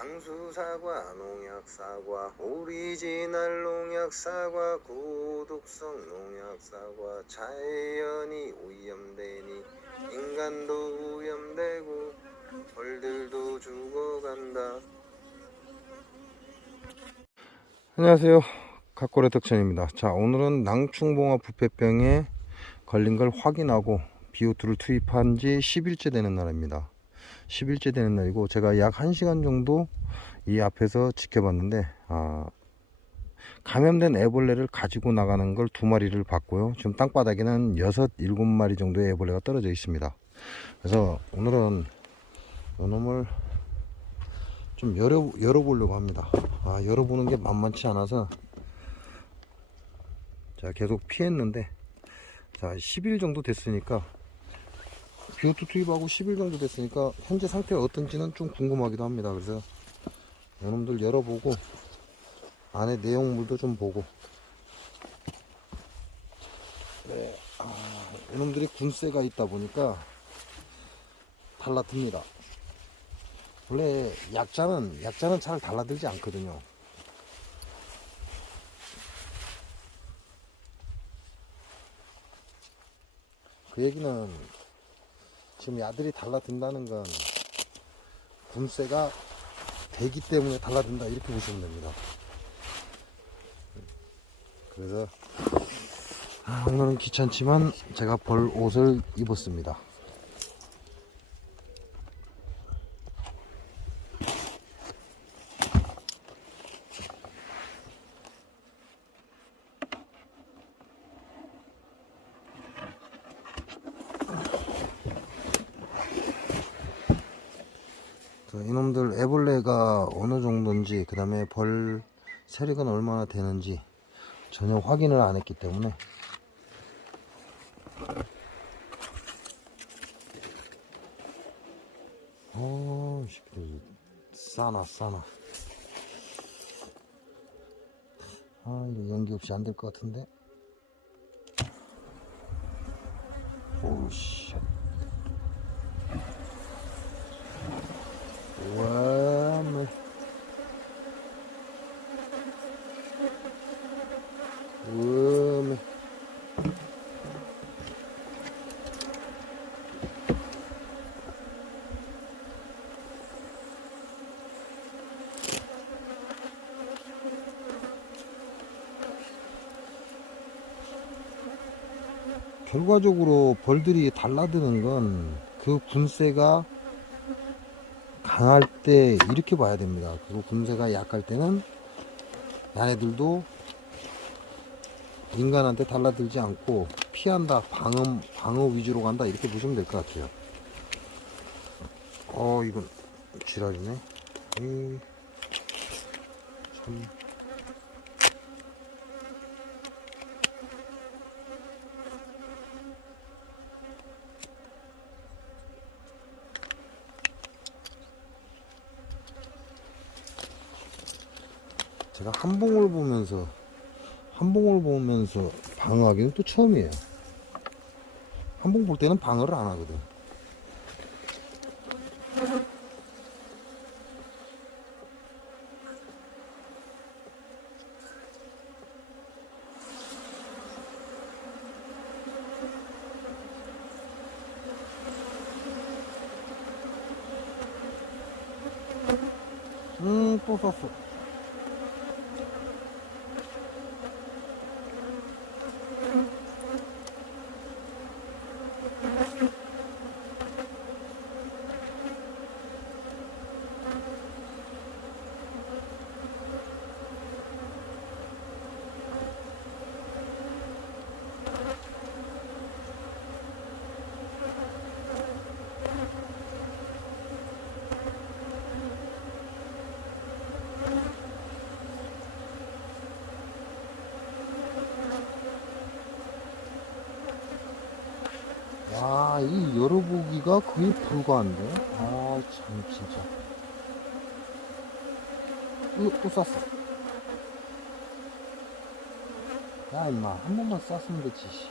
상수사과, 농약사과, 오리지널 농약사과, 고독성 농약사과, 자연이 오염되니 인간도 오염되고 벌들도 죽어간다. 안녕하세요, 각골의 덕천입니다. 자, 오늘은 낭충봉화 부패병에 걸린 걸 확인하고 비오투를 투입한 지 10일째 되는 날입니다. 10일째 되는 날이고, 제가 약 1시간 정도 이 앞에서 지켜봤는데, 감염된 애벌레를 가지고 나가는 걸 2마리를 봤고요. 지금 땅바닥에는 6, 7마리 정도의 애벌레가 떨어져 있습니다. 그래서 오늘은 이놈을 좀 열어보려고 합니다. 열어보는 게 만만치 않아서 제가 계속 피했는데, 자, 10일 정도 됐으니까, 비오투 투입하고 10일 정도 됐으니까 현재 상태가 어떤지는 좀 궁금하기도 합니다. 그래서 이놈들 열어보고 안에 내용물도 좀 보고. 네, 이놈들이 군세가 있다 보니까 달라듭니다. 원래 약자는 잘 달라들지 않거든요. 그 얘기는 지금 야들이 달라든다는 건 군세가 되기 때문에 달라든다, 이렇게 보시면 됩니다. 그래서 오늘은 귀찮지만 제가 벌 옷을 입었습니다. 이놈들 애벌레가 어느 정도인지, 그 다음에 벌 세력은 얼마나 되는지 전혀 확인을 안 했기 때문에 싸나 이거 연기 없이 안 될 것 같은데. 오씨, 와메, 와메. 결과적으로 벌들이 달라드는 건 그 군세가 강할 때 이렇게 봐야 됩니다. 그리고 군세가 약할 때는 얘네들도 인간한테 달라들지 않고 피한다, 방어 위주로 간다, 이렇게 보시면 될 것 같아요. 이건 지랄이네. 참. 제가 한봉을 보면서 방어하기는 또 처음이에요. 한봉 볼 때는 방어를 안 하거든. 또 쐈어. 이 열어보기가 거의 불가한데. 참, 진짜. 또 쐈어. 야, 임마, 한 번만 쐈으면 됐지.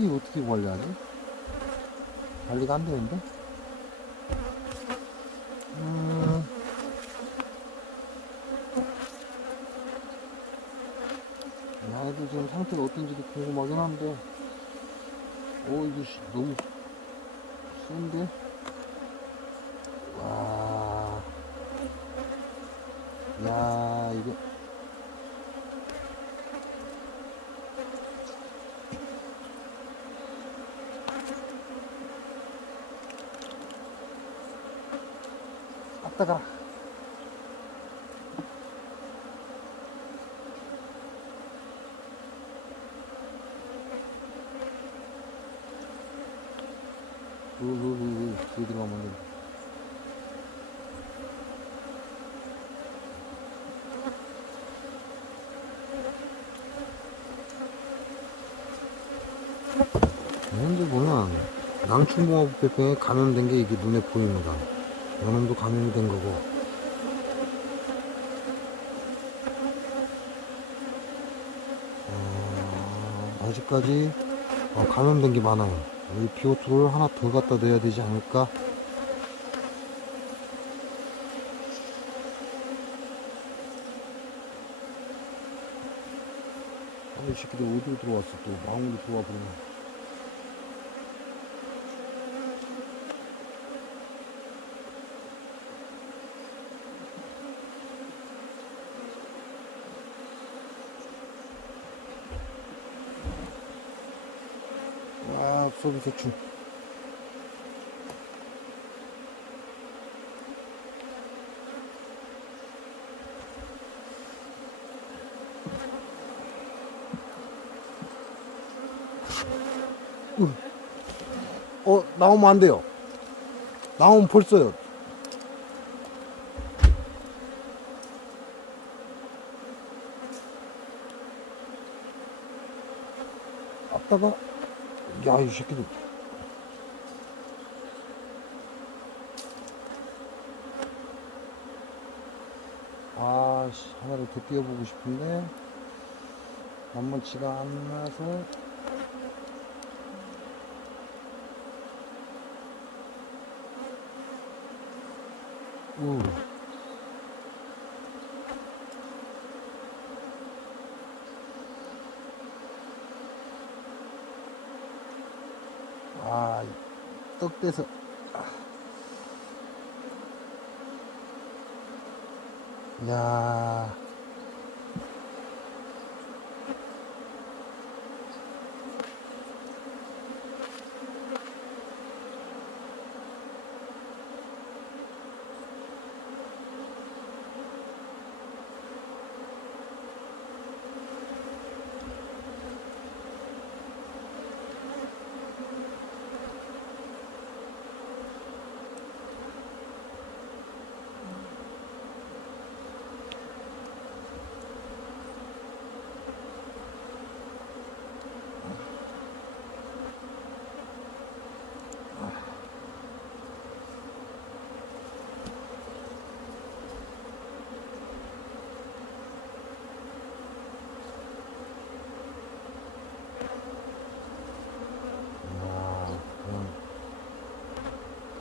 이게 어떻게 관리하지? 관리가 안 되는데? 얘도 지금 상태가 어떤지도 궁금하긴 한데, 이거 너무 센데? 와, 야, 이거. 아따가. 뒤에 들어가면 안 돼. 현재 보면 낭충봉화 부패병에 감염된 게 이게 눈에 보입니다. 요놈도 감염이 된 거고. 아직까지 감염된 게 많아요. 이 비오투를 하나 더 갖다 넣어야 되지 않을까? 이 새끼들 어디로 들어왔어? 또 망으로 들어와 버리네. 와, 소리 대충. 나오면 안 돼요. 나오면 벌써요. 아따가, 야, 이 새끼들. 아씨, 하나를 더 띄워보고 싶은데, 만만치가 안 나서. 떡 떼서. 야,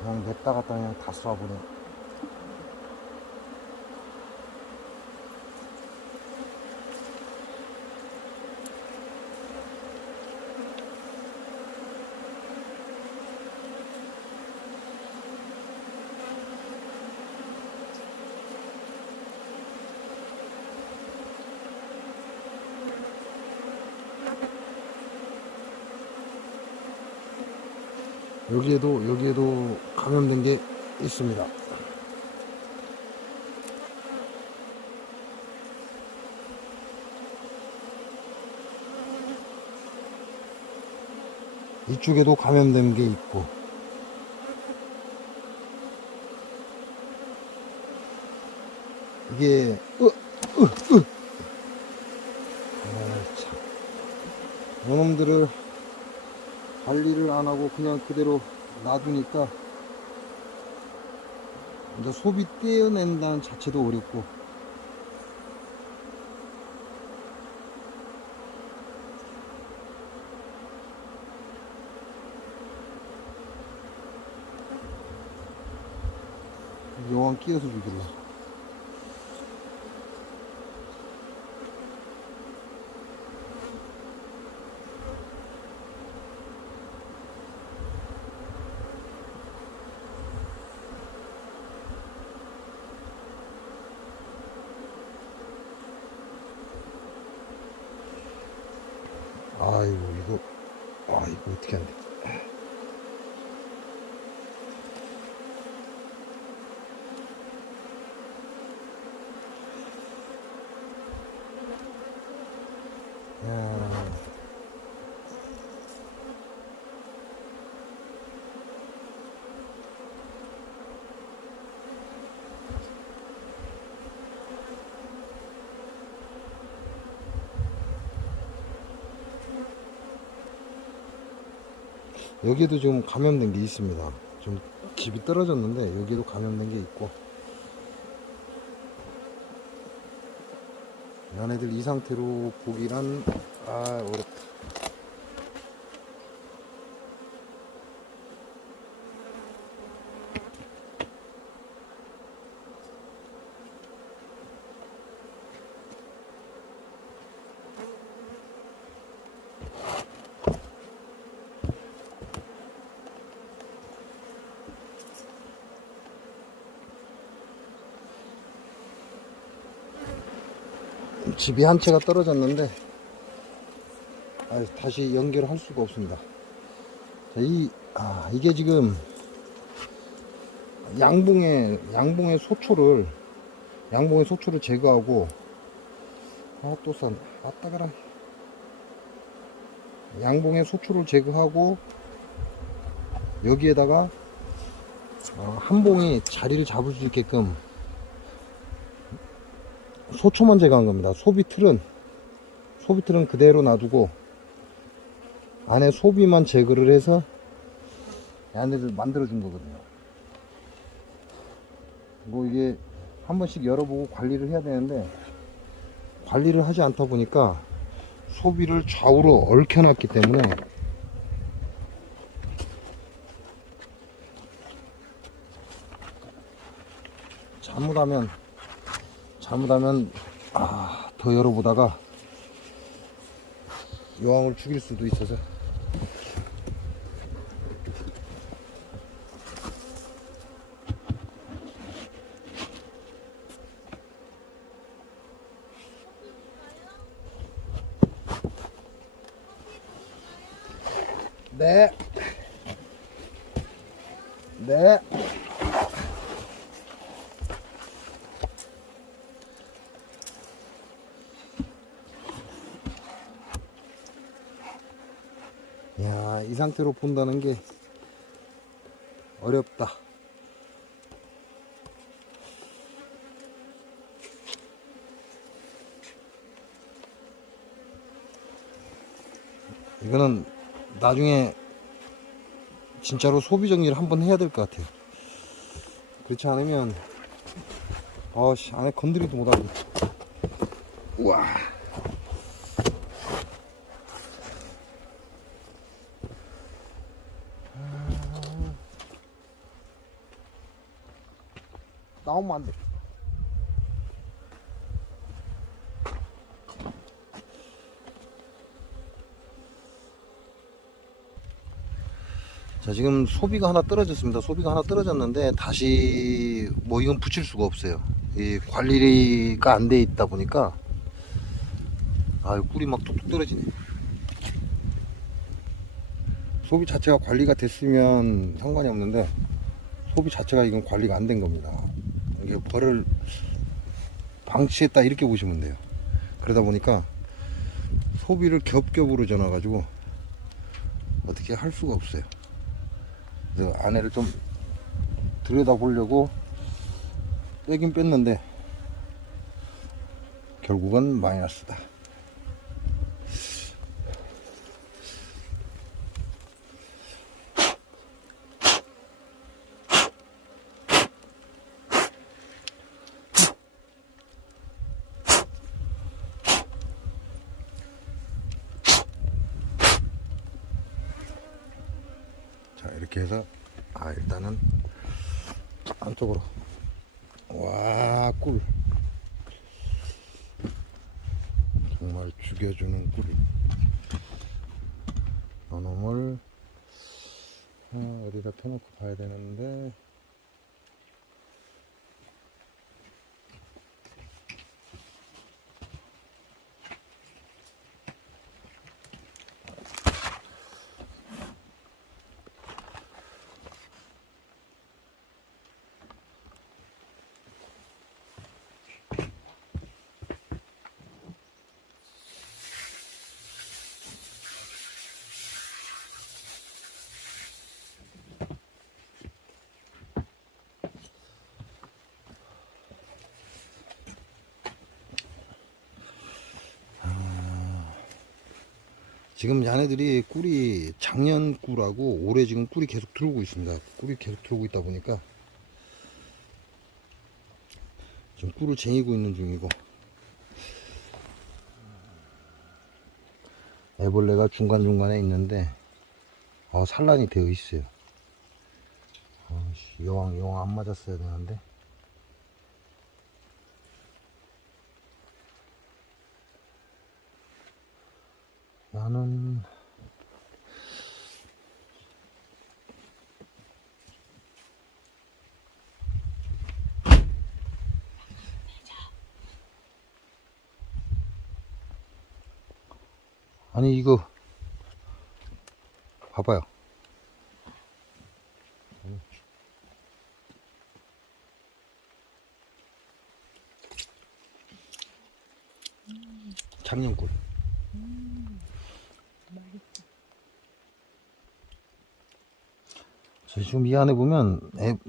그냥 냈다 갔다 그냥 다 쏴버려. 여기에도 감염된 게 있습니다. 이쪽에도 감염된 게 있고. 이게 참. 이놈들을 관리를 안 하고 그냥 그대로 놔두니까 이제 소비 떼어낸다는 자체도 어렵고. 여왕 끼어서 주길래. 아이고 이거 어떻게 안 돼. 야. 여기도 좀 감염된 게 있습니다. 좀 집이 떨어졌는데 여기도 감염된 게 있고, 얘네들 이 상태로 보기란 어렵다. 집이 한 채가 떨어졌는데 다시 연결할 수가 없습니다. 자, 이게 지금 양봉의 소초를 제거하고, 또 싼, 따가라. 양봉의 소초를 제거하고 여기에다가 한 봉이 자리를 잡을 수 있게끔 소초만 제거한 겁니다. 소비틀은 그대로 놔두고 안에 소비만 제거를 해서 얘네들 만들어 준 거거든요. 뭐 이게 한 번씩 열어보고 관리를 해야 되는데, 관리를 하지 않다 보니까 소비를 좌우로 얽혀놨기 때문에 잘못하면 더 열어보다가 여왕을 죽일 수도 있어서. 네. 야, 이 상태로 본다는 게 어렵다. 이거는 나중에 진짜로 소비 정리를 한번 해야 될 것 같아요. 그렇지 않으면 안에 건드리도 못하고. 우와. 나오면 안 돼. 자, 지금 소비가 하나 떨어졌습니다. 소비가 하나 떨어졌는데 다시 뭐 이건 붙일 수가 없어요. 이 관리가 안 돼 있다 보니까 꿀이 막 뚝뚝 떨어지네. 소비 자체가 관리가 됐으면 상관이 없는데 소비 자체가 이건 관리가 안 된 겁니다. 이게 벌을 방치했다 이렇게 보시면 돼요. 그러다 보니까 소비를 겹겹으로 전화 가지고 어떻게 할 수가 없어요. 그래서 안에를 좀 들여다 보려고 빼긴 뺐는데 결국은 마이너스다. 자, 이렇게 해서 일단은 안쪽으로 와, 꿀. 정말 죽여주는 꿀이. 요놈을 어디다 펴놓고 봐야 되는데. 지금 얘네들이 꿀이 작년 꿀하고 올해 지금 꿀이 계속 들어오고 있습니다. 꿀이 계속 들어오고 있다 보니까 지금 꿀을 쟁이고 있는 중이고, 애벌레가 중간중간에 있는데 산란이 되어 있어요. 여왕 안 맞았어야 되는데. 나는 아니 이거 봐봐요. 작년 꿀. 지금 이 안에 보면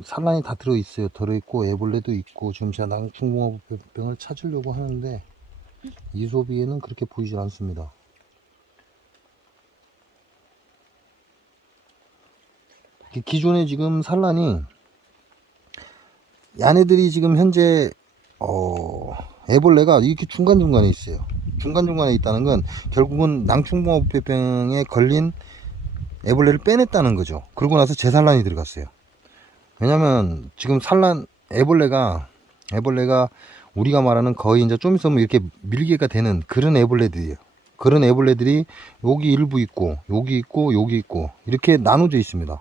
산란이 다 들어있어요. 들어있고 애벌레도 있고. 지금 제가 낭충봉화 부패병을 찾으려고 하는데 이 소비에는 그렇게 보이질 않습니다. 기존에 지금 산란이, 얘네들이 지금 현재 애벌레가 이렇게 중간중간에 있어요. 중간중간에 있다는 건 결국은 낭충봉화 부패병에 걸린 애벌레를 빼냈다는 거죠. 그러고 나서 재산란이 들어갔어요. 왜냐면 지금 애벌레가 우리가 말하는 거의 이제 좀 있으면 이렇게 밀개가 되는 그런 애벌레들이에요. 그런 애벌레들이 여기 일부 있고 여기 있고 여기 있고 이렇게 나눠져 있습니다.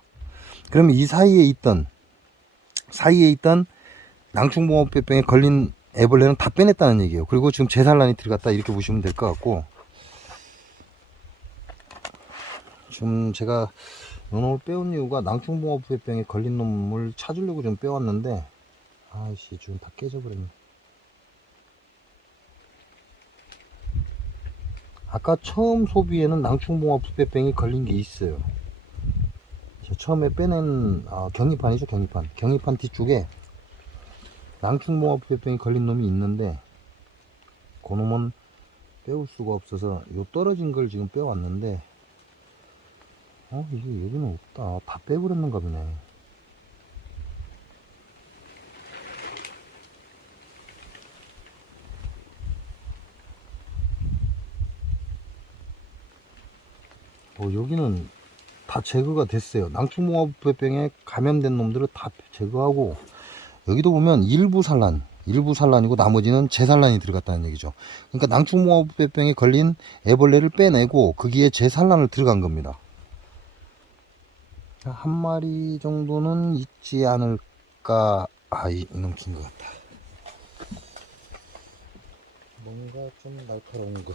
그러면 이 사이에 있던 낭충봉화부패병에 걸린 애벌레는 다 빼냈다는 얘기예요. 그리고 지금 재산란이 들어갔다 이렇게 보시면 될 것 같고, 지금 제가 요놈을 빼온 이유가 낭충봉화부패병에 걸린 놈을 찾으려고 좀 빼왔는데 아이씨 지금 다 깨져버렸네. 아까 처음 소비에는 낭충봉화부패병이 걸린 게 있어요. 처음에 빼낸 경리판이죠. 경리판 뒤쪽에 낭충봉화부패병이 걸린 놈이 있는데 그 놈은 빼올 수가 없어서 요 떨어진 걸 지금 빼왔는데 이게 여기는 없다. 다 빼버렸는가 보네. 여기는 다 제거가 됐어요. 낭충봉화부패병에 감염된 놈들을 다 제거하고, 여기도 보면 일부 산란이고 나머지는 재산란이 들어갔다는 얘기죠. 그러니까 낭충봉화부패병에 걸린 애벌레를 빼내고 거기에 재산란을 들어간 겁니다. 한 마리 정도는 있지 않을까. 이놈 긴 것 같다. 뭔가 좀 날카로운 거.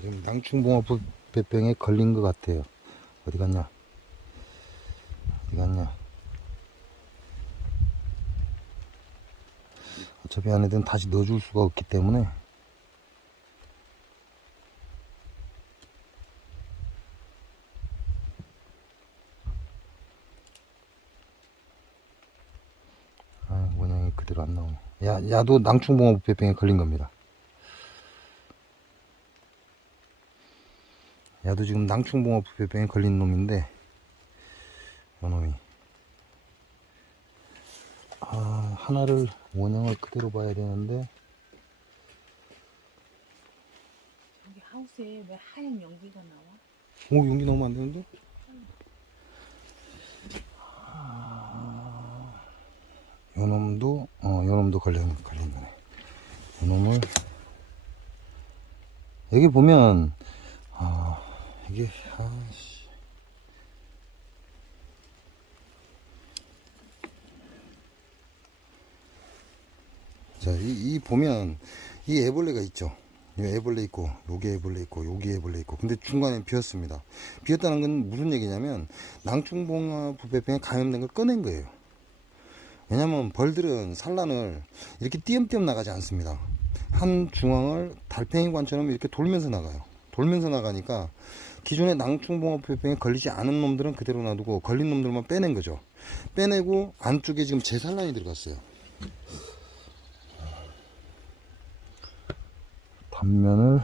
지금 낭충봉화부패병에 걸린 것 같아요. 어디 갔냐? 어차피 안에는 다시 넣어줄 수가 없기 때문에. 모양이 그대로 안 나오네. 야도 낭충봉화부패병에 걸린 겁니다. 야도 지금 낭충봉화부패병에 걸린 놈인데, 요놈이 하나를 원형을 그대로 봐야 되는데. 여기 하우스에 왜 하얀 연기가 나와? 오, 용기 넣으면 안 되는데? 요놈도 걸린 거네. 요놈을, 여기 보면, 이게, 자, 이 보면, 이 애벌레가 있죠. 이 애벌레 있고, 요게 애벌레 있고, 요게 애벌레 있고. 근데 중간에 비었습니다. 비었다는 건 무슨 얘기냐면, 낭충봉화 부패병에 감염된 걸 꺼낸 거예요. 왜냐면 벌들은 산란을 이렇게 띄엄띄엄 나가지 않습니다. 한 중앙을 달팽이관처럼 이렇게 돌면서 나가요. 돌면서 나가니까 기존의 낭충봉화 부패병에 걸리지 않은 놈들은 그대로 놔두고 걸린 놈들만 빼낸 거죠. 빼내고 안쪽에 지금 재산란이 들어갔어요. 단면을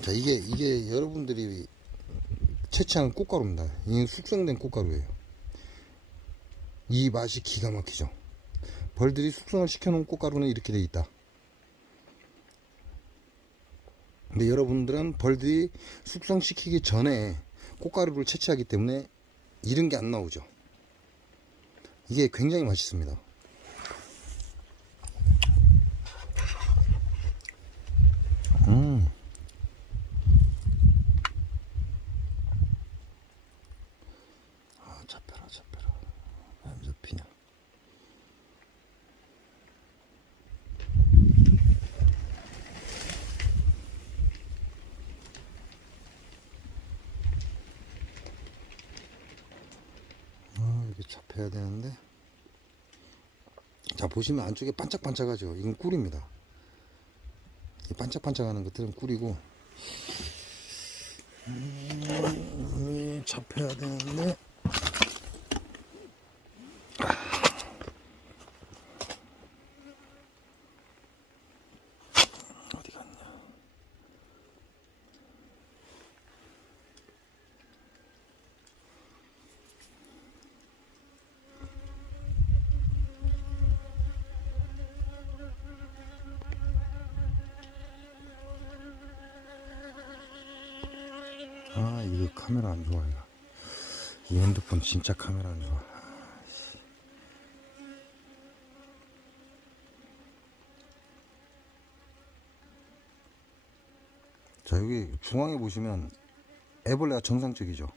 자, 이게 여러분들이 채취한 꽃가루입니다. 이게 숙성된 꽃가루예요. 이 맛이 기가 막히죠. 벌들이 숙성을 시켜놓은 꽃가루는 이렇게 돼 있다. 근데 여러분들은 벌들이 숙성시키기 전에 꽃가루를 채취하기 때문에 이런 게 안 나오죠. 이게 굉장히 맛있습니다. 잡혀라. 안 잡히냐. 이게 잡혀야 되는데. 자, 보시면 안쪽에 반짝반짝하죠. 이건 꿀입니다. 이 반짝반짝하는 것들은 꿀이고, 잡혀야 되는데. 어디 갔냐. 이거 카메라 안 좋아. 이 핸드폰 진짜 카메라 안 좋아. 자, 여기 중앙에 보시면 애벌레가 정상적이죠.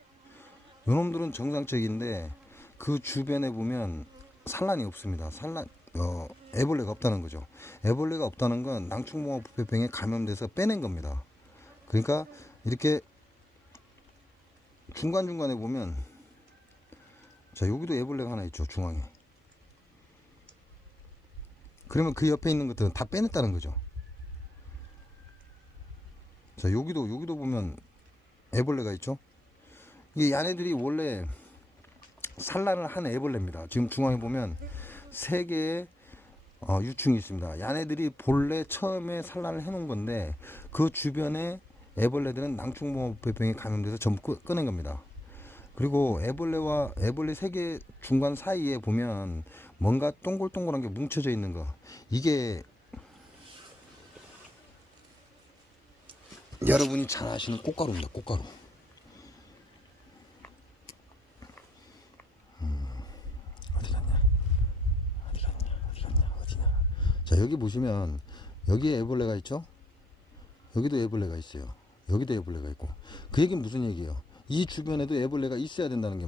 요놈들은 정상적인데 그 주변에 보면 산란이 없습니다. 애벌레가 없다는 거죠. 애벌레가 없다는 건 낭충봉화 부패병에 감염돼서 빼낸 겁니다. 그러니까 이렇게 중간중간에 보면, 자, 여기도 애벌레가 하나 있죠. 중앙에. 그러면 그 옆에 있는 것들은 다 빼냈다는 거죠. 자, 여기도 보면 애벌레가 있죠. 이게 얘네들이 원래 산란을 한 애벌레입니다. 지금 중앙에 보면 3개의 유충이 있습니다. 얘네들이 본래 처음에 산란을 해놓은 건데 그 주변에 애벌레들은 낭충봉화 부패병에 감염돼서 전부 꺼낸 겁니다. 그리고 애벌레와 애벌레 3개 중간 사이에 보면 뭔가 동글동글한 게 뭉쳐져 있는 거, 이게 여러분이 잘 아시는 꽃가루입니다. 꽃가루. 어디 갔냐. 자, 여기 보시면 여기에 애벌레가 있죠. 여기도 애벌레가 있어요. 여기도 애벌레가 있고. 그 얘기는 무슨 얘기예요? 이 주변에도 애벌레가 있어야 된다는 게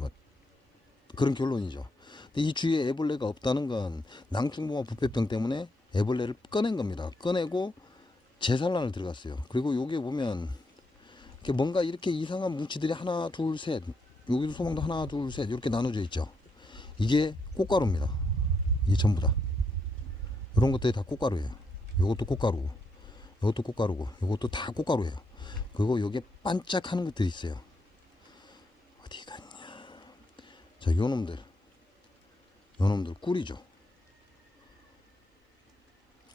그런 결론이죠. 근데 이 주위에 애벌레가 없다는 건 낭충봉화 부패병 때문에 애벌레를 꺼낸 겁니다. 꺼내고 재산란을 들어갔어요. 그리고 여기에 보면 뭔가 이렇게 이상한 뭉치들이 하나, 둘, 셋, 여기도 소망도 하나, 둘, 셋 이렇게 나눠져 있죠. 이게 꽃가루입니다. 이게 전부 다. 이런 것들이 다 꽃가루예요. 요것도 꽃가루고, 요것도 꽃가루고, 요것도 다 꽃가루예요. 그리고 여기에 반짝하는 것들이 있어요. 어디 갔냐. 자, 요놈들 꿀이죠.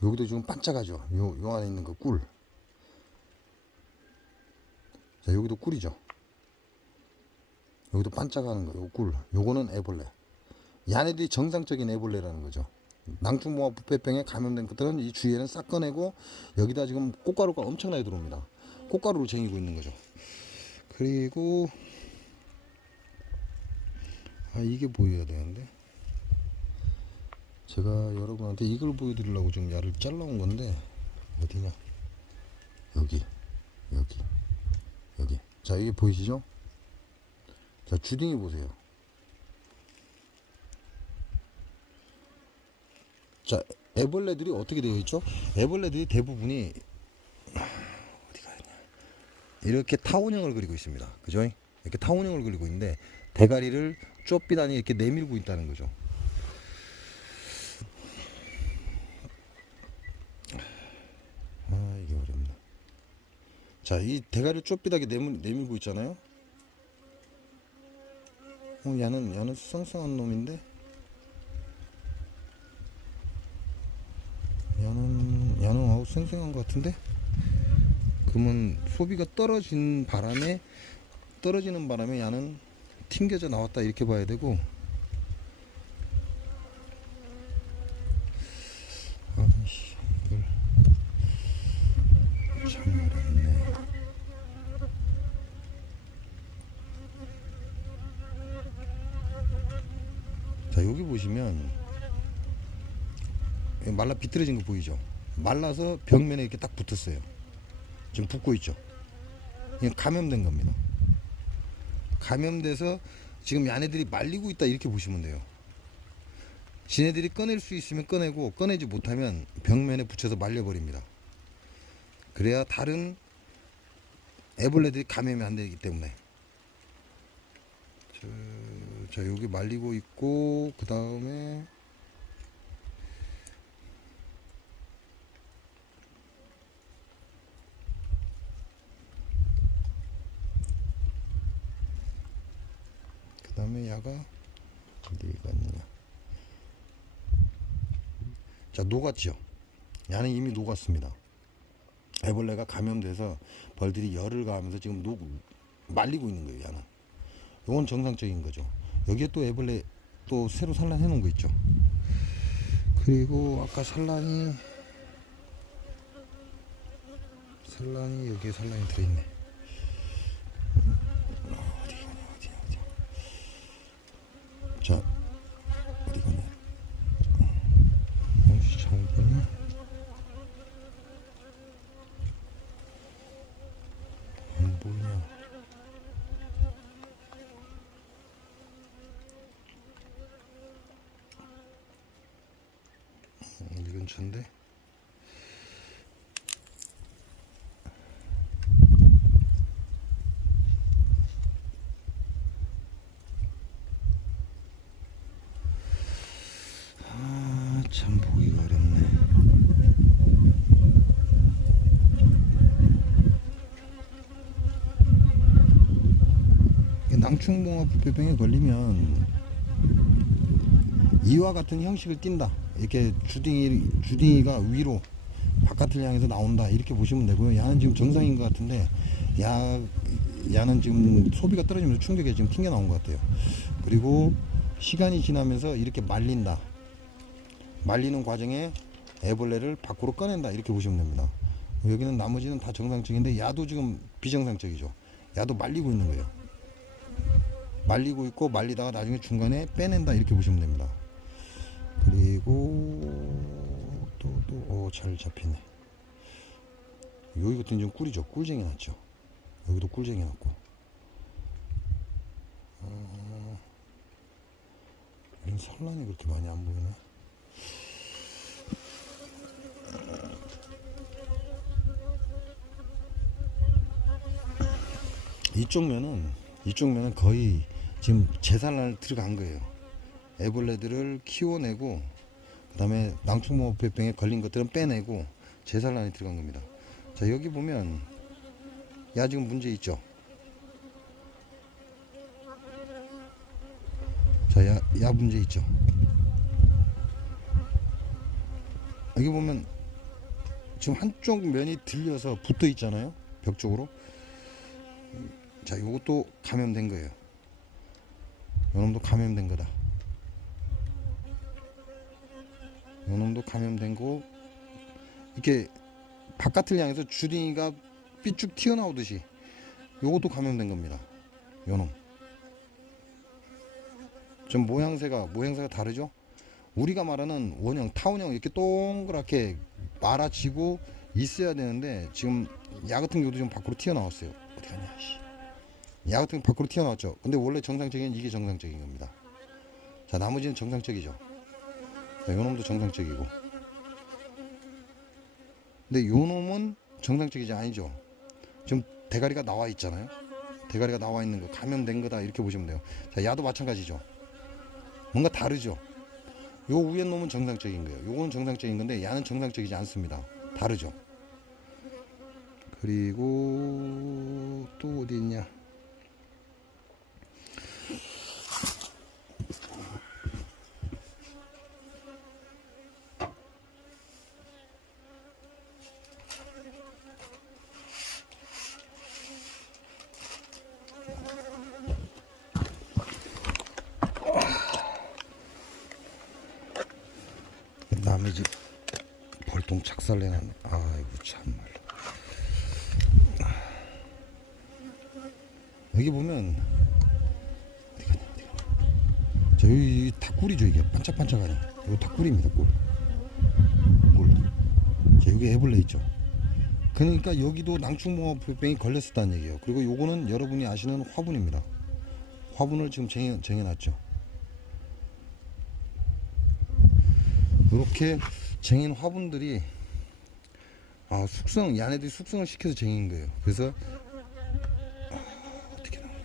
여기도 지금 반짝하죠. 요 안에 있는 거 꿀. 자, 여기도 꿀이죠. 여기도 반짝하는 거, 요 꿀. 요거는 애벌레. 얘네들이 정상적인 애벌레라는 거죠. 낭충봉화 부패병에 감염된 것들은 이 주위에는 싹 꺼내고 여기다 지금 꽃가루가 엄청나게 들어옵니다. 꽃가루로 쟁이고 있는 거죠. 그리고 이게 보여야 되는데 제가 여러분한테 이걸 보여드리려고 지금 야를 잘라온 건데 어디냐. 여기. 자, 이게 보이시죠? 자, 주둥이 보세요. 자, 애벌레들이 어떻게 되어 있죠? 애벌레들이 대부분이 어디 가냐, 이렇게 타원형을 그리고 있습니다. 그죠? 이렇게 타원형을 그리고 있는데 대가리를 좁비단이 이렇게 내밀고 있다는 거죠. 이게 어렵네. 자, 이 대가리를 좁비하게 내밀고 있잖아요. 얘는 쌍쌍한 놈인데 얘는 아우 쌩쌩한 것 같은데. 그러면 소비가 떨어지는 바람에 얘는 튕겨져 나왔다 이렇게 봐야 되고. 아이씨, 이걸 참 어렵네. 자, 여기 보시면 말라 비틀어진 거 보이죠? 말라서 벽면에 이렇게 딱 붙었어요. 지금 붙고 있죠? 이게 감염된 겁니다. 감염돼서 지금 얘네들이 말리고 있다 이렇게 보시면 돼요. 지네들이 꺼낼 수 있으면 꺼내고 꺼내지 못하면 벽면에 붙여서 말려버립니다. 그래야 다른 애벌레들이 감염이 안 되기 때문에. 자, 여기 말리고 있고, 그 다음에 야가 어디 갔느냐. 자, 녹았죠. 야는 이미 녹았습니다. 애벌레가 감염돼서 벌들이 열을 가하면서 지금 말리고 있는 거예요. 야는 이건 정상적인 거죠. 여기에 또 애벌레 또 새로 산란해 놓은 거 있죠. 그리고 아까 산란이 여기에 산란이 들어있네. 자, 어디 가냐. 잘 보냐. 안 보이냐. 이 근처인데. 참 보기가 어렵네. 낭충봉화 부패병에 걸리면 이와 같은 형식을 띈다. 이렇게 주둥이가 위로 바깥을 향해서 나온다 이렇게 보시면 되고요. 야는 지금 정상인 것 같은데 야는 지금 소비가 떨어지면서 충격에 지금 튕겨 나온 것 같아요. 그리고 시간이 지나면서 이렇게 말린다. 말리는 과정에 애벌레를 밖으로 꺼낸다 이렇게 보시면 됩니다. 여기는 나머지는 다 정상적인데 야도 지금 비정상적이죠. 야도 말리고 있는 거예요. 말리고 있고 말리다가 나중에 중간에 빼낸다 이렇게 보시면 됩니다. 그리고 또 잘 잡히네. 여기 같은 경우는 꿀이죠. 꿀쟁이 났죠. 여기도 꿀쟁이 났고. 이런 산란이 그렇게 많이 안 보이네. 이쪽 면은 거의 지금 재산란을 들어간 거예요. 애벌레들을 키워내고 그 다음에 낭충봉화 부패병에 걸린 것들은 빼내고 재산란이 들어간 겁니다. 자, 여기 보면 야 지금 문제 있죠. 자, 야 문제 있죠. 여기 보면 지금 한쪽 면이 들려서 붙어 있잖아요, 벽 쪽으로. 자, 요것도 감염된 거예요. 요놈도 감염된 거다. 요놈도 감염된 거. 이렇게 바깥을 향해서 주둥이가 삐쭉 튀어나오듯이 요것도 감염된 겁니다. 요놈 좀 모양새가 다르죠. 우리가 말하는 원형 타원형 이렇게 동그랗게 말아지고 있어야 되는데 지금 야 같은 경우도 좀 밖으로 튀어나왔어요. 어디 갔냐, 야 같은 경우 밖으로 튀어나왔죠. 근데 원래 정상적인 이게 정상적인 겁니다. 자, 나머지는 정상적이죠. 자, 요놈도 정상적이고. 근데 요놈은 정상적이지 아니죠. 지금 대가리가 나와 있잖아요. 대가리가 나와 있는 거 감염된 거다 이렇게 보시면 돼요. 자, 야도 마찬가지죠. 뭔가 다르죠. 요 위에 놈은 정상적인 거예요. 요거는 정상적인 건데 야는 정상적이지 않습니다. 다르죠. 그리고 또 어디 있냐. 남의 집 벌통 착살내는. 아이고 참말로. 여기 보면 어디 가냐. 자, 여기 닭꿀이죠. 이게 반짝반짝하네. 이거 닭꿀입니다. 꿀. 자, 여기 애벌레 있죠. 그러니까 여기도 낭충봉화 부패병이 걸렸었다는 얘기예요. 그리고 요거는 여러분이 아시는 화분입니다. 화분을 지금 쟁여놨죠. 이렇게 쟁인 화분들이 얘네들이 숙성을 시켜서 쟁인 거예요. 그래서 어떻게 나오냐,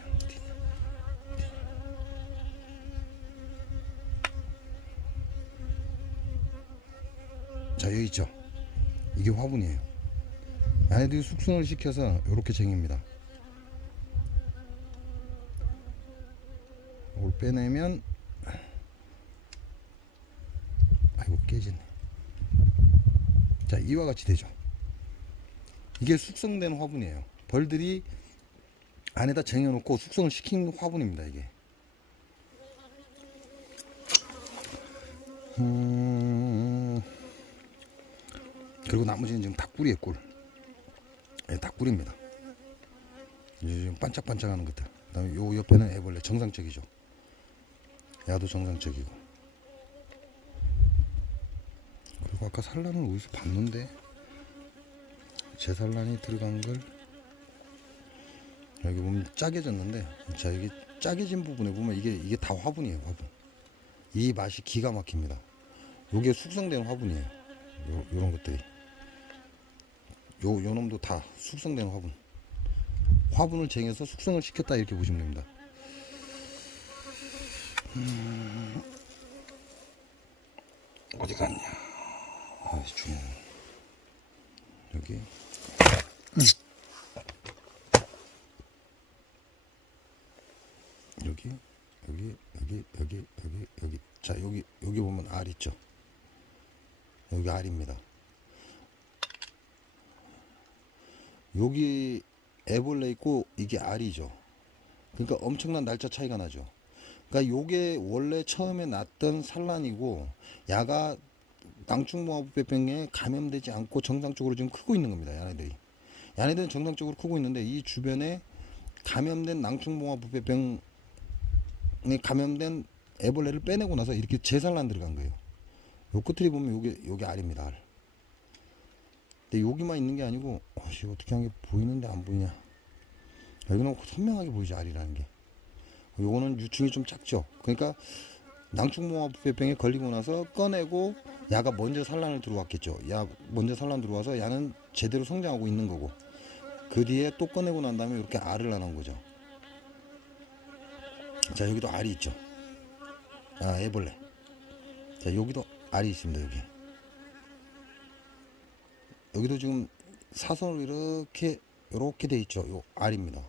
자, 여기 있죠. 이게 화분이에요. 얘네들이 숙성을 시켜서 이렇게 쟁입니다. 이걸 빼내면 아이고 깨지네. 자, 이와 같이 되죠. 이게 숙성된 화분이에요. 벌들이 안에다 쟁여놓고 숙성을 시킨 화분입니다. 이게 그리고 나머지는 지금 닭꿀이에요. 꿀. 네, 닭꿀입니다. 지금 반짝반짝하는 것들. 그다음에 요 옆에는 애벌레 정상적이죠. 야도 정상적이고. 그리고 아까 산란을 어디서 봤는데 제 산란이 들어간 걸 여기 보면 짜게졌는데, 자, 여기 짜게진 부분에 보면 이게 다 화분이에요. 화분. 이 맛이 기가 막힙니다. 요게 숙성된 화분이에요. 요런 것들이 요 놈도 다 숙성된 화분. 화분을 쟁여서 숙성을 시켰다 이렇게 보시면 됩니다. 어디 갔냐. 중 여기 여기. 자, 여기 보면 알 있죠. 여기 알입니다. 여기 애벌레 있고 이게 알이죠. 그러니까 엄청난 날짜 차이가 나죠. 그러니까 요게 원래 처음에 났던 산란이고 야가 낭충봉화 부패병에 감염되지 않고 정상적으로 지금 크고 있는 겁니다. 얘네들은 정상적으로 크고 있는데 이 주변에 감염된 낭충봉화 부패병에 감염된 애벌레를 빼내고 나서 이렇게 재산란 들어간 거예요. 요 끝을 보면 요게 알입니다. 알. 근데 여기만 있는 게 아니고 어떻게 한 게 보이는데 안 보이냐. 여기는 선명하게 보이죠. 알이라는 게. 요거는 유충이 좀 작죠. 그러니까 낭충봉화 부패병에 걸리고 나서 꺼내고 야가 먼저 산란을 들어왔겠죠. 야 먼저 산란 들어와서 야는 제대로 성장하고 있는 거고, 그 뒤에 또 꺼내고 난 다음에 이렇게 알을 낳는 거죠. 자, 여기도 알이 있죠. 애벌레. 자, 여기도 알이 있습니다. 여기도 지금 사선으로 이렇게 돼 있죠. 요 알입니다.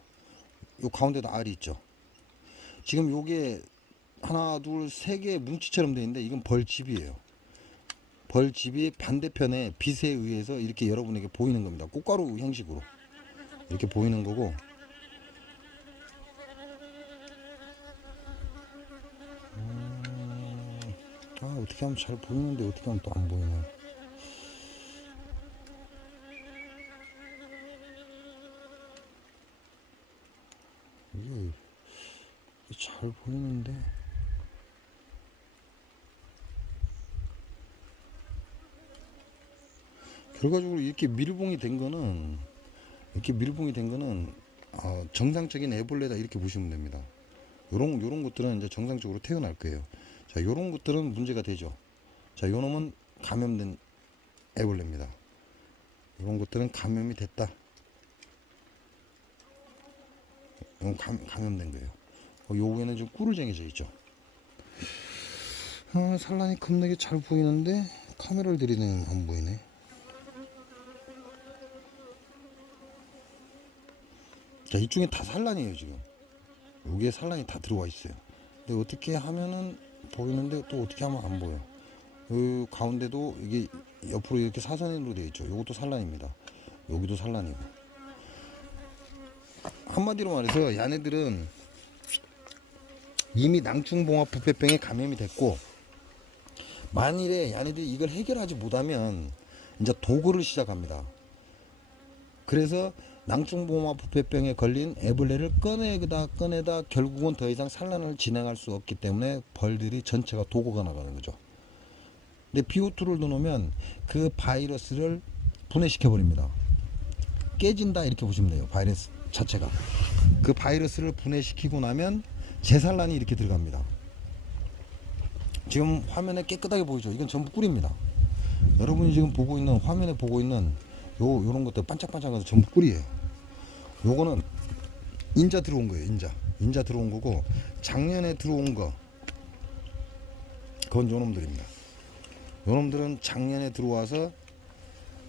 요 가운데도 알이 있죠. 지금 요게 하나, 둘, 세 개 뭉치처럼 되어 있는데 이건 벌집이에요. 벌집이 반대편에 빛에 의해서 이렇게 여러분에게 보이는 겁니다. 꽃가루 형식으로 이렇게 보이는 거고, 어떻게 하면 잘 보이는데 어떻게 하면 또 안 보이네. 이게 잘 보이는데 결과적으로 이렇게 밀봉이 된 거는 정상적인 애벌레다 이렇게 보시면 됩니다. 요런 것들은 이제 정상적으로 태어날 거예요. 자, 요런 것들은 문제가 되죠. 자, 요 놈은 감염된 애벌레입니다. 요런 것들은 감염이 됐다. 이건 감염된 거예요. 요 위에는 좀 꿀을 쟁여져 있죠. 산란이 겁나게 잘 보이는데 카메라를 들이대면 안 보이네. 자, 이쪽에 다 산란이에요 지금. 여기에 산란이 다 들어와 있어요. 근데 어떻게 하면은 보이는데 또 어떻게 하면 안 보여. 요 가운데도 이게 옆으로 이렇게 사선으로 되어 있죠. 요것도 산란입니다. 여기도 산란이고. 한마디로 말해서 얘네들은 이미 낭충봉합 부패병에 감염이 됐고, 만일에 얘네들이 이걸 해결하지 못하면 이제 도구를 시작합니다. 그래서 낭충봉합 부패병에 걸린 애벌레를 꺼내다 결국은 더 이상 산란을 진행할 수 없기 때문에 벌들이 전체가 도구가 나가는 거죠. 근데 BO2를 넣어놓으면 그 바이러스를 분해시켜 버립니다. 깨진다 이렇게 보시면 돼요. 바이러스 자체가. 그 바이러스를 분해시키고 나면 재산란이 이렇게 들어갑니다. 지금 화면에 깨끗하게 보이죠? 이건 전부 꿀입니다. 여러분이 지금 보고 있는, 화면에 보고 있는 요런 것들 반짝반짝한 것들 전부 꿀이에요. 요거는 인자 들어온 거예요. 인자 들어온 거고, 작년에 들어온 거 그건 요놈들입니다. 요놈들은 작년에 들어와서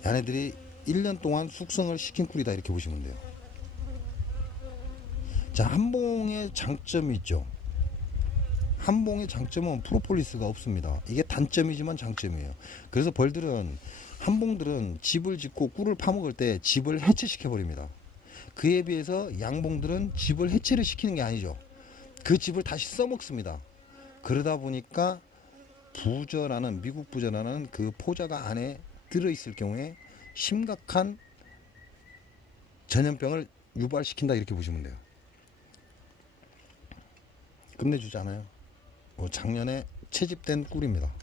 얘네들이 1년 동안 숙성을 시킨 꿀이다 이렇게 보시면 돼요. 자, 한봉의 장점이 있죠. 한봉의 장점은 프로폴리스가 없습니다. 이게 단점이지만 장점이에요. 그래서 벌들은, 한봉들은 집을 짓고 꿀을 파먹을 때 집을 해체시켜 버립니다. 그에 비해서 양봉들은 집을 해체를 시키는 게 아니죠. 그 집을 다시 써먹습니다. 그러다 보니까 부저라는, 미국 부저라는 그 포자가 안에 들어있을 경우에 심각한 전염병을 유발시킨다 이렇게 보시면 돼요. 끝내주지 않아요. 작년에 채집된 꿀입니다.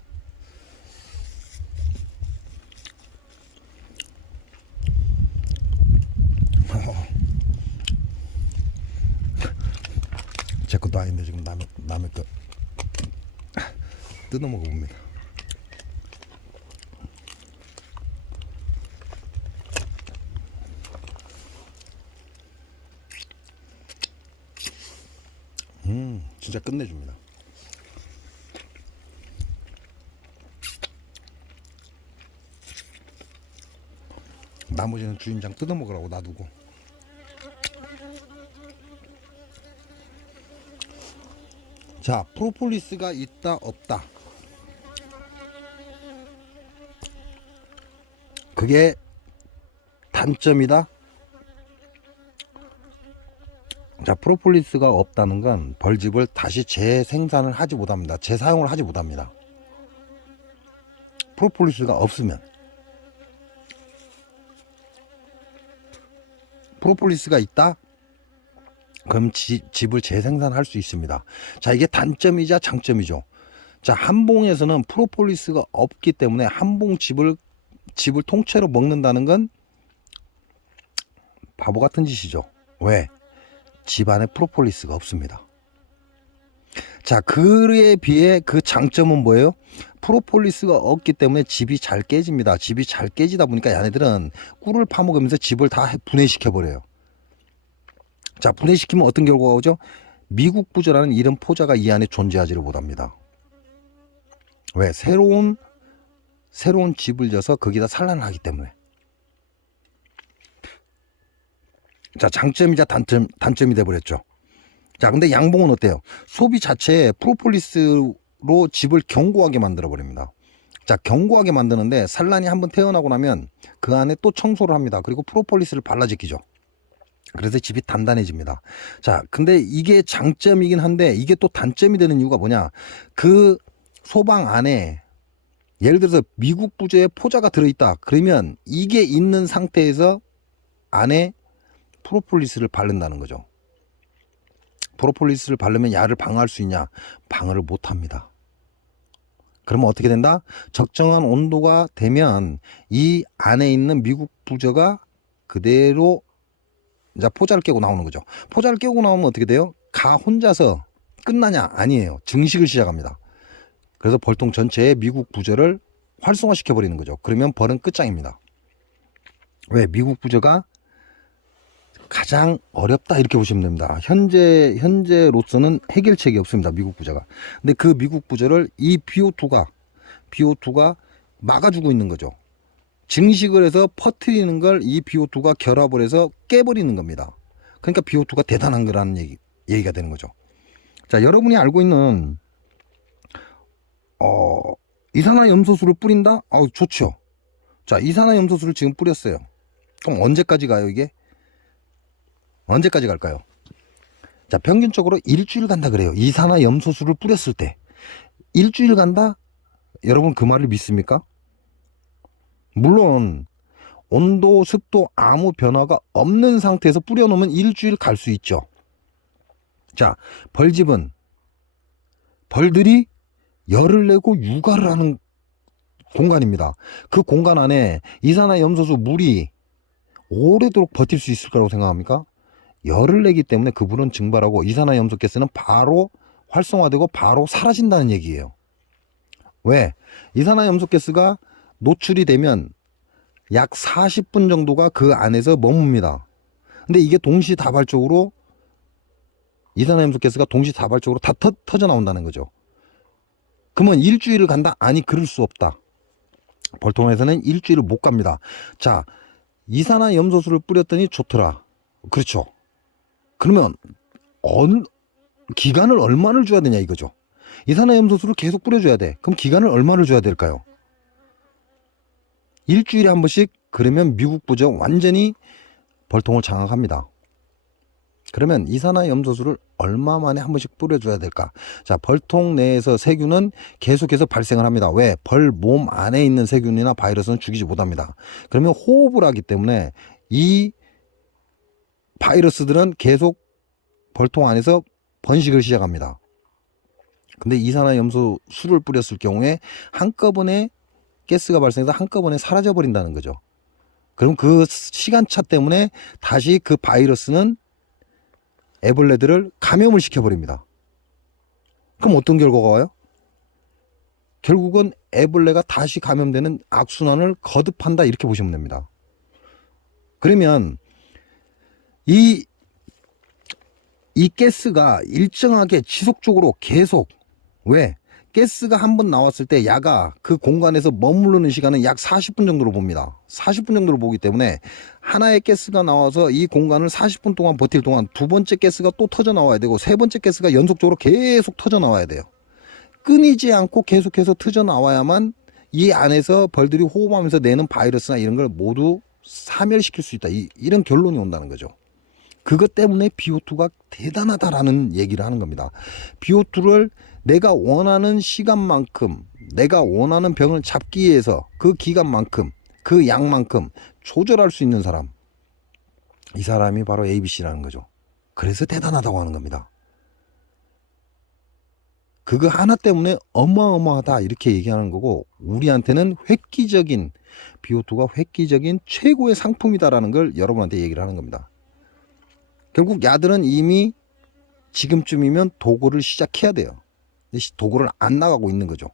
제 것도 아닌데 지금 남의 거 뜯어 먹어봅니다. 진짜 끝내줍니다. 나머지는 주인장 뜯어 먹으라고 놔두고. 자, 프로폴리스가 있다 없다, 그게 단점이다. 자, 프로폴리스가 없다는 건 벌집을 다시 재생산을 하지 못합니다. 재사용을 하지 못합니다. 프로폴리스가 없으면. 프로폴리스가 있다? 그럼 집을 재생산할 수 있습니다. 자, 이게 단점이자 장점이죠. 자, 한봉에서는 프로폴리스가 없기 때문에 한봉 집을 통째로 먹는다는 건 바보 같은 짓이죠. 왜? 집 안에 프로폴리스가 없습니다. 자, 그에 비해 그 장점은 뭐예요? 프로폴리스가 없기 때문에 집이 잘 깨집니다. 집이 잘 깨지다 보니까 얘네들은 꿀을 파먹으면서 집을 다 분해시켜 버려요. 자, 분해시키면 어떤 결과가 오죠? 미국 부저라는 이런 포자가 이 안에 존재하지를 못합니다. 왜? 새로운 집을 져서 거기다 산란을 하기 때문에. 자, 장점이자 단점이 돼버렸죠. 자, 근데 양봉은 어때요? 소비 자체에 프로폴리스로 집을 견고하게 만들어 버립니다. 자, 견고하게 만드는데 산란이 한번 태어나고 나면 그 안에 또 청소를 합니다. 그리고 프로폴리스를 발라제끼죠. 그래서 집이 단단해집니다. 자, 근데 이게 장점이긴 한데 이게 또 단점이 되는 이유가 뭐냐? 그 소방 안에 예를 들어서 미국 부재에 포자가 들어있다. 그러면 이게 있는 상태에서 안에 프로폴리스를 바른다는 거죠. 프로폴리스를 바르면 야를 방어할 수 있냐? 방어를 못합니다. 그러면 어떻게 된다? 적정한 온도가 되면 이 안에 있는 미국 부저가 그대로 이제 포자를 깨고 나오는 거죠. 포자를 깨고 나오면 어떻게 돼요? 가 혼자서 끝나냐? 아니에요. 증식을 시작합니다. 그래서 벌통 전체에 미국 부저를 활성화시켜 버리는 거죠. 그러면 벌은 끝장입니다. 왜? 미국 부저가 가장 어렵다 이렇게 보시면 됩니다. 현재로서는 해결책이 없습니다. 미국 부저가. 근데 그 미국 부저를 이 BO2가 막아주고 있는 거죠. 증식을 해서 퍼뜨리는 걸 이 BO2가 결합을 해서 깨버리는 겁니다. 그러니까 BO2가 대단한 거라는 얘기가 되는 거죠. 자, 여러분이 알고 있는 이산화염소수를 뿌린다? 좋죠. 자, 이산화염소수를 지금 뿌렸어요. 그럼 언제까지 가요, 이게? 언제까지 갈까요? 자, 평균적으로 일주일 간다 그래요. 이산화염소수를 뿌렸을 때 일주일 간다? 여러분 그 말을 믿습니까? 물론 온도, 습도 아무 변화가 없는 상태에서 뿌려놓으면 일주일 갈 수 있죠. 자, 벌집은 벌들이 열을 내고 육아를 하는 공간입니다. 그 공간 안에 이산화염소수 물이 오래도록 버틸 수 있을 거라고 생각합니까? 열을 내기 때문에 그물은 증발하고 이산화염소가스는 바로 활성화되고 바로 사라진다는 얘기예요. 왜? 이산화염소가스가 노출이 되면 약 40분 정도가 그 안에서 머뭅니다. 근데 이게 동시다발적으로 이산화염소가스가 동시다발적으로 다 터져 나온다는 거죠. 그러면 일주일을 간다? 아니, 그럴 수 없다. 벌통에서는 일주일을 못 갑니다. 자, 이산화염소수를 뿌렸더니 좋더라. 그렇죠. 그러면 기간을 얼마를 줘야 되냐 이거죠. 이산화염소수를 계속 뿌려줘야 돼. 그럼 기간을 얼마를 줘야 될까요? 일주일에 한 번씩. 그러면 미국 부저 완전히 벌통을 장악합니다. 그러면 이산화염소수를 얼마 만에 한 번씩 뿌려줘야 될까? 자, 벌통 내에서 세균은 계속해서 발생을 합니다. 왜? 벌 몸 안에 있는 세균이나 바이러스는 죽이지 못합니다. 그러면 호흡을 하기 때문에 이 바이러스들은 계속 벌통 안에서 번식을 시작합니다. 근데 이산화염소수를 뿌렸을 경우에 한꺼번에 가스가 발생해서 한꺼번에 사라져 버린다는 거죠. 그럼 그 시간차 때문에 다시 그 바이러스는 애벌레들을 감염을 시켜버립니다. 그럼 어떤 결과가 와요? 결국은 애벌레가 다시 감염되는 악순환을 거듭한다 이렇게 보시면 됩니다. 그러면 이 가스가 일정하게 지속적으로 계속, 왜? 가스가 한번 나왔을 때 야가 그 공간에서 머무르는 시간은 약 40분 정도로 봅니다. 40분 정도로 보기 때문에 하나의 가스가 나와서 이 공간을 40분 동안 버틸 동안 두 번째 가스가 또 터져 나와야 되고 세 번째 가스가 연속적으로 계속 터져 나와야 돼요. 끊이지 않고 계속해서 터져 나와야만 이 안에서 벌들이 호흡하면서 내는 바이러스나 이런 걸 모두 사멸시킬 수 있다. 이런 결론이 온다는 거죠. 그것 때문에 BO2가 대단하다라는 얘기를 하는 겁니다. BO2를 내가 원하는 시간만큼, 내가 원하는 병을 잡기 위해서 그 기간만큼, 그 양만큼 조절할 수 있는 사람, 이 사람이 바로 ABC라는 거죠. 그래서 대단하다고 하는 겁니다. 그거 하나 때문에 어마어마하다 이렇게 얘기하는 거고, 우리한테는 획기적인, BO2가 획기적인 최고의 상품이다라는 걸 여러분한테 얘기를 하는 겁니다. 결국 야들은 이미 지금쯤이면 도구를 시작해야 돼요. 도구를 안 나가고 있는 거죠.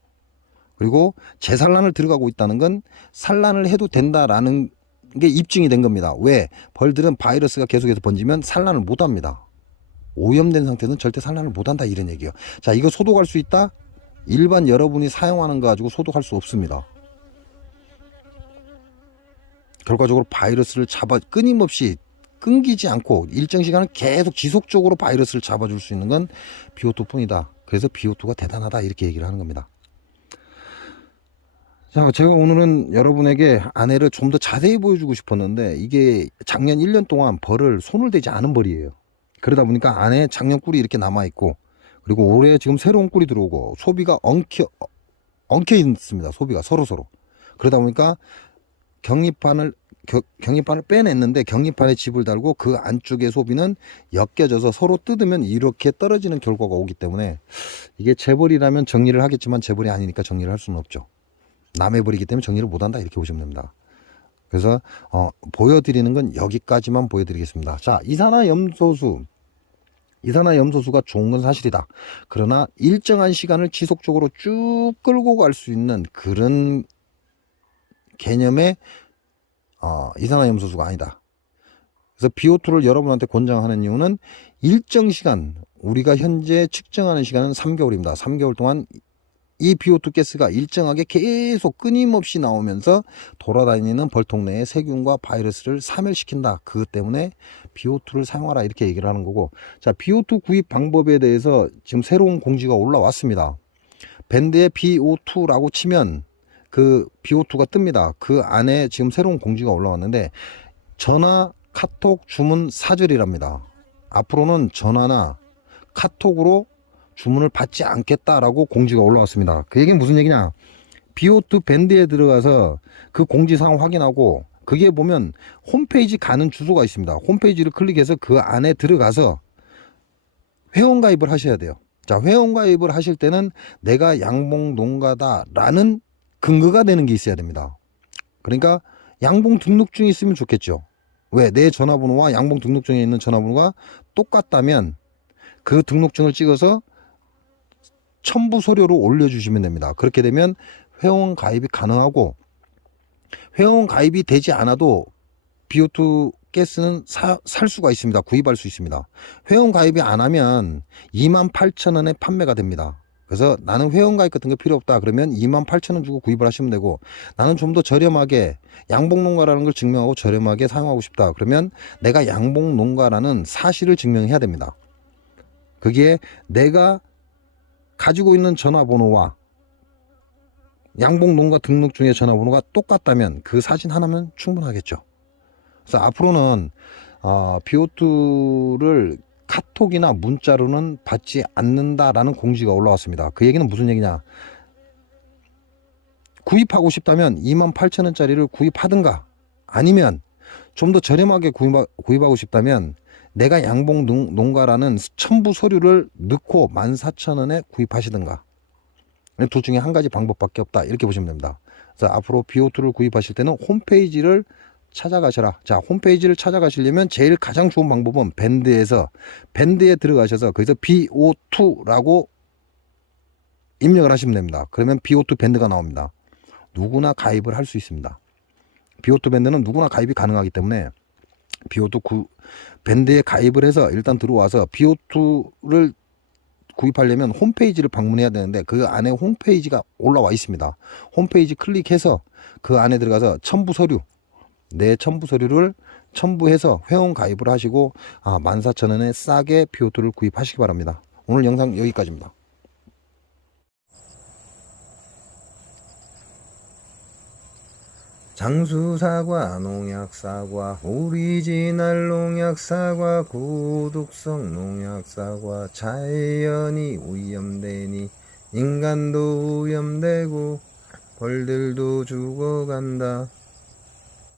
그리고 재산란을 들어가고 있다는 건 산란을 해도 된다라는 게 입증이 된 겁니다. 왜? 벌들은 바이러스가 계속해서 번지면 산란을 못 합니다. 오염된 상태는 절대 산란을 못 한다 이런 얘기예요. 자, 이거 소독할 수 있다? 일반 여러분이 사용하는 거 가지고 소독할 수 없습니다. 결과적으로 바이러스를 끊임없이 끊기지 않고 일정 시간을 계속 지속적으로 바이러스를 잡아줄 수 있는 건 BO2 뿐이다. 그래서 BO2가 대단하다 이렇게 얘기를 하는 겁니다. 자, 제가 오늘은 여러분에게 안에를 좀 더 자세히 보여주고 싶었는데 이게 작년 1년 동안 벌을 손을 대지 않은 벌이에요. 그러다 보니까 안에 작년 꿀이 이렇게 남아있고, 그리고 올해 지금 새로운 꿀이 들어오고 소비가 엉켜 있습니다. 소비가 서로서로. 그러다 보니까 경립판을 빼냈는데 경립판에 집을 달고 그 안쪽의 소비는 엮여져서 서로 뜯으면 이렇게 떨어지는 결과가 오기 때문에 이게 재벌이라면 정리를 하겠지만 재벌이 아니니까 정리를 할 수는 없죠. 남의 벌이기 때문에 정리를 못한다 이렇게 보시면 됩니다. 그래서 보여드리는 건 여기까지만 보여드리겠습니다. 자, 이산화염소수가 좋은 건 사실이다. 그러나 일정한 시간을 지속적으로 쭉 끌고 갈 수 있는 그런 개념의 이산화염소수가 아니다. 그래서 BO2를 여러분한테 권장하는 이유는 일정 시간, 우리가 현재 측정하는 시간은 3개월입니다. 3개월 동안 이 BO2 가스가 일정하게 계속 끊임없이 나오면서 돌아다니는 벌통 내에 세균과 바이러스를 사멸시킨다. 그것 때문에 BO2를 사용하라 이렇게 얘기를 하는 거고, 자, BO2 구입 방법에 대해서 지금 새로운 공지가 올라왔습니다. 밴드에 BO2라고 치면 그 BO2가 뜹니다. 그 안에 지금 새로운 공지가 올라왔는데 전화, 카톡, 주문 사절이랍니다. 앞으로는 전화나 카톡으로 주문을 받지 않겠다라고 공지가 올라왔습니다. 그 얘기는 무슨 얘기냐? BO2 밴드에 들어가서 그 공지사항 확인하고, 그게 보면 홈페이지 가는 주소가 있습니다. 홈페이지를 클릭해서 그 안에 들어가서 회원가입을 하셔야 돼요. 자, 회원가입을 하실 때는 내가 양봉 농가다라는 근거가 되는 게 있어야 됩니다. 그러니까 양봉 등록증이 있으면 좋겠죠. 왜? 내 전화번호와 양봉 등록증에 있는 전화번호가 똑같다면 그 등록증을 찍어서 첨부 서류로 올려주시면 됩니다. 그렇게 되면 회원 가입이 가능하고, 회원 가입이 되지 않아도 BO2 가스는 살 수가 있습니다. 구입할 수 있습니다. 회원 가입이 안 하면 28,000원에 판매가 됩니다. 그래서 나는 회원 가입 같은 거 필요 없다 그러면 28,000원 주고 구입을 하시면 되고, 나는 좀 더 저렴하게 양봉농가라는 걸 증명하고 저렴하게 사용하고 싶다 그러면 내가 양봉농가라는 사실을 증명해야 됩니다. 그게 내가 가지고 있는 전화번호와 양봉농가 등록증의 전화번호가 똑같다면 그 사진 하나면 충분하겠죠. 그래서 앞으로는 BO2를 카톡이나 문자로는 받지 않는다라는 공지가 올라왔습니다. 그 얘기는 무슨 얘기냐? 구입하고 싶다면 28,000원짜리를 구입하든가, 아니면 좀 더 저렴하게 구입하고 싶다면 내가 양봉 농가라는 첨부 서류를 넣고 14,000원에 구입하시든가, 둘 중에 한 가지 방법밖에 없다 이렇게 보시면 됩니다. 그래서 앞으로 BO2를 구입하실 때는 홈페이지를 찾아가셔라. 자, 홈페이지를 찾아가시려면 제일 가장 좋은 방법은 밴드에 들어가셔서 거기서 BO2라고 입력을 하시면 됩니다. 그러면 BO2 밴드가 나옵니다. 누구나 가입을 할 수 있습니다. BO2 밴드는 누구나 가입이 가능하기 때문에 BO2 밴드에 가입을 해서 일단 들어와서 BO2를 구입하려면 홈페이지를 방문해야 되는데 그 안에 홈페이지가 올라와 있습니다. 홈페이지 클릭해서 그 안에 들어가서 첨부 서류, 내 첨부 서류를 첨부해서 회원 가입을 하시고 14,000원에 싸게 BO2를 구입하시기 바랍니다. 오늘 영상 여기까지입니다. 장수사과, 농약사과, 오리지널 농약사과, 고독성 농약사과, 자연이 오염되니 인간도 오염되고 벌들도 죽어간다.